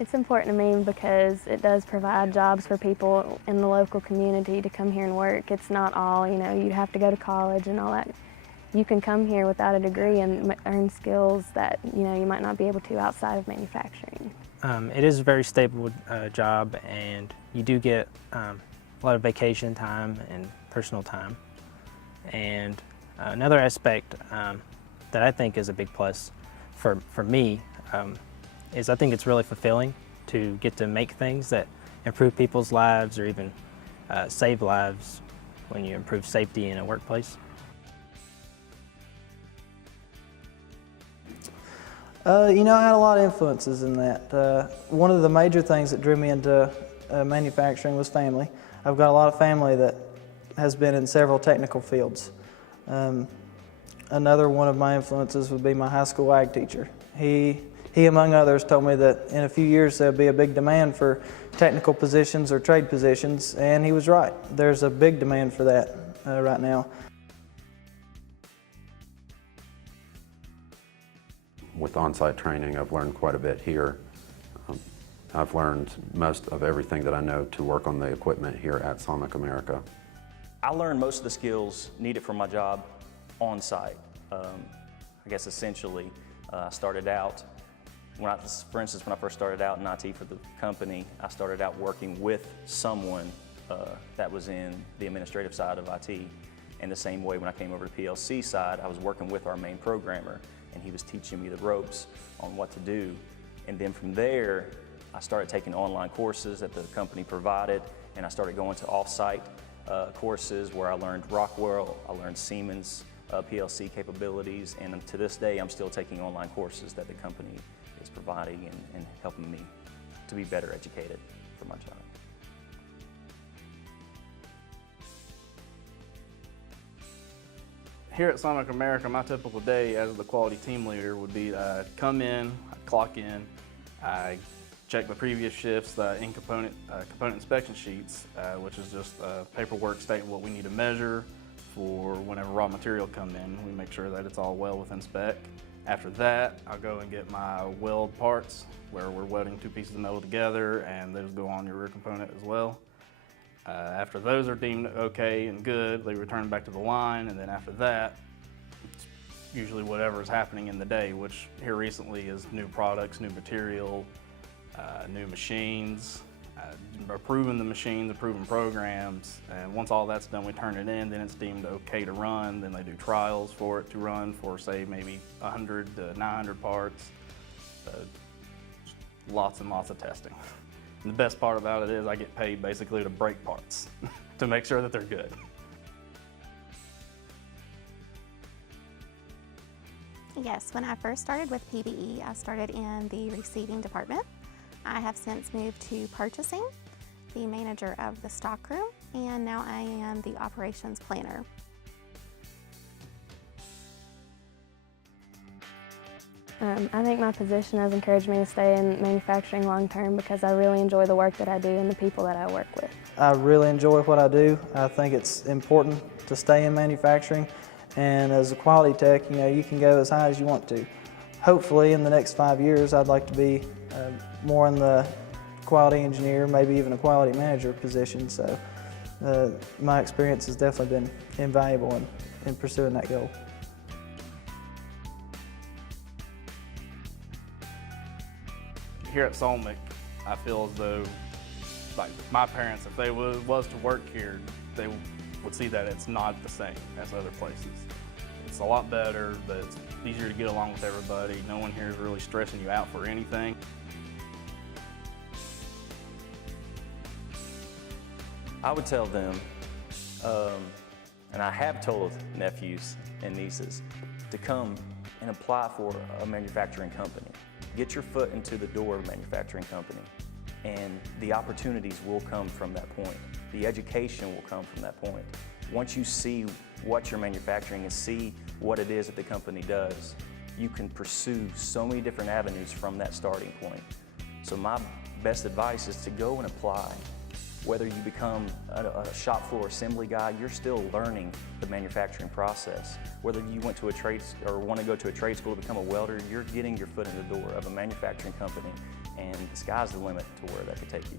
It's important to me because it does provide jobs for people in the local community to come here and work. It's not all, you have to go to college and all that. You can come here without a degree and earn skills that, you might not be able to outside of manufacturing. It is a very stable job, and you do get a lot of vacation time and personal time. And another aspect that I think is a big plus for me is I think it's really fulfilling to get to make things that improve people's lives or even save lives when you improve safety in a workplace. I had a lot of influences in that. One of the major things that drew me into manufacturing was family. I've got a lot of family that has been in several technical fields. Another one of my influences would be my high school ag teacher. He among others told me that in a few years there'll be a big demand for technical positions or trade positions, and he was right. There's a big demand for that right now. With on-site training, I've learned quite a bit here. I've learned most of everything that I know to work on the equipment here at Somic America. I learned most of the skills needed for my job on-site. I guess essentially, I started out, for instance, when I first started out in IT for the company, I started out working with someone that was in the administrative side of IT. And the same way when I came over to PLC side, I was working with our main programmer, and he was teaching me the ropes on what to do. And then from there, I started taking online courses that the company provided, and I started going to off-site courses where I learned Rockwell, I learned Siemens PLC capabilities, and to this day I'm still taking online courses that the company is providing and helping me to be better educated for my job. Here at Somic America, my typical day as the quality team leader would be come in, clock in, I check the previous shifts component inspection sheets, which is just paperwork stating what we need to measure for whenever raw material come in. We make sure that it's all well within spec. After that, I'll go and get my weld parts, where we're welding two pieces of metal together, and those go on your rear component as well. After those are deemed okay and good, they return back to the line, and then after that, it's usually whatever is happening in the day, which here recently is new products, new material, new machines, approving the machines, approving programs, and once all that's done, we turn it in, then it's deemed okay to run. Then they do trials for it to run for, say, maybe 100 to 900 parts. Lots and lots of testing. And the best part about it is I get paid basically to break parts to make sure that they're good. Yes, when I first started with PBE, I started in the receiving department. I have since moved to purchasing, the manager of the stockroom, and now I am the operations planner. I think my position has encouraged me to stay in manufacturing long term because I really enjoy the work that I do and the people that I work with. I really enjoy what I do. I think it's important to stay in manufacturing, and as a quality tech, you can go as high as you want to. Hopefully in the next 5 years I'd like to be more in the quality engineer, maybe even a quality manager position, so my experience has definitely been invaluable in pursuing that goal. Here at Somic, I feel as though, like my parents, if they was to work here, they would see that it's not the same as other places. It's a lot better, but it's easier to get along with everybody. No one here is really stressing you out for anything. I would tell them, and I have told nephews and nieces, to come and apply for a manufacturing company. Get your foot into the door of a manufacturing company, and the opportunities will come from that point. The education will come from that point. Once you see what you're manufacturing and see what it is that the company does, you can pursue so many different avenues from that starting point. So my best advice is to go and apply. Whether you become a shop floor assembly guy, you're still learning the manufacturing process. Whether you went to a trade or want to go to a trade school to become a welder, you're getting your foot in the door of a manufacturing company, and the sky's the limit to where that could take you.